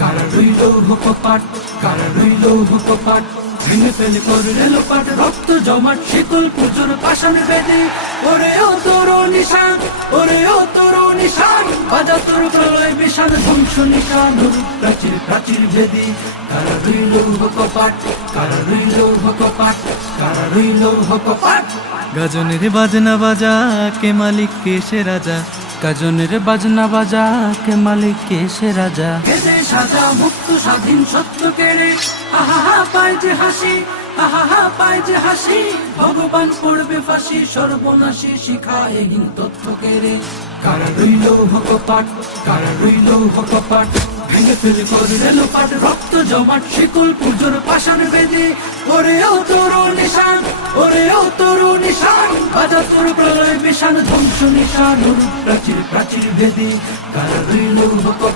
কারা রইল কপাট, কারা রইল কপাট, ভেঙে ফেলে করলে লোপাট, রক্ত জমাট শীতল পুজোর পাষাণ বেদে। ওরে ও তোর নিশান, ওরে ও তোর নিশান, বাজা তোর প্রলয় বিশাল ধ্বংস নিশান, প্রাচীর প্রাচীর ভেদি। কারা রইল কপাট, কারা রইল কপাট, কারা রইল কপাট। গাজনের বাজনা বাজা কে মালিক কে সে রাজা, গাজনের বাজনা বাজা কে মালিক কে সে রাজা। এদে সাজা মুক্ত স্বাধীন সত্য কেড়ে, আহা পায় যে হাসি, আহা পায় যে হাসি, ভগবান পড়বে ফাঁসি, সর্বনাশী শিখাহীন তথ্য কেড়ে। কারা রইল কপাট, কারা রইল কপাট, ভেঙে ফেলে করলে লোপাট, রক্ত জমাট শিকল পুজোর পাষাণ বেদে। ওরে ও তোর নিশান, ওরে ও তোর নিশান, বাজা তোর প্রলয় বিশান ধ্বংস নিশান, প্রাচীর প্রাচীর ভেদে। কারা রইল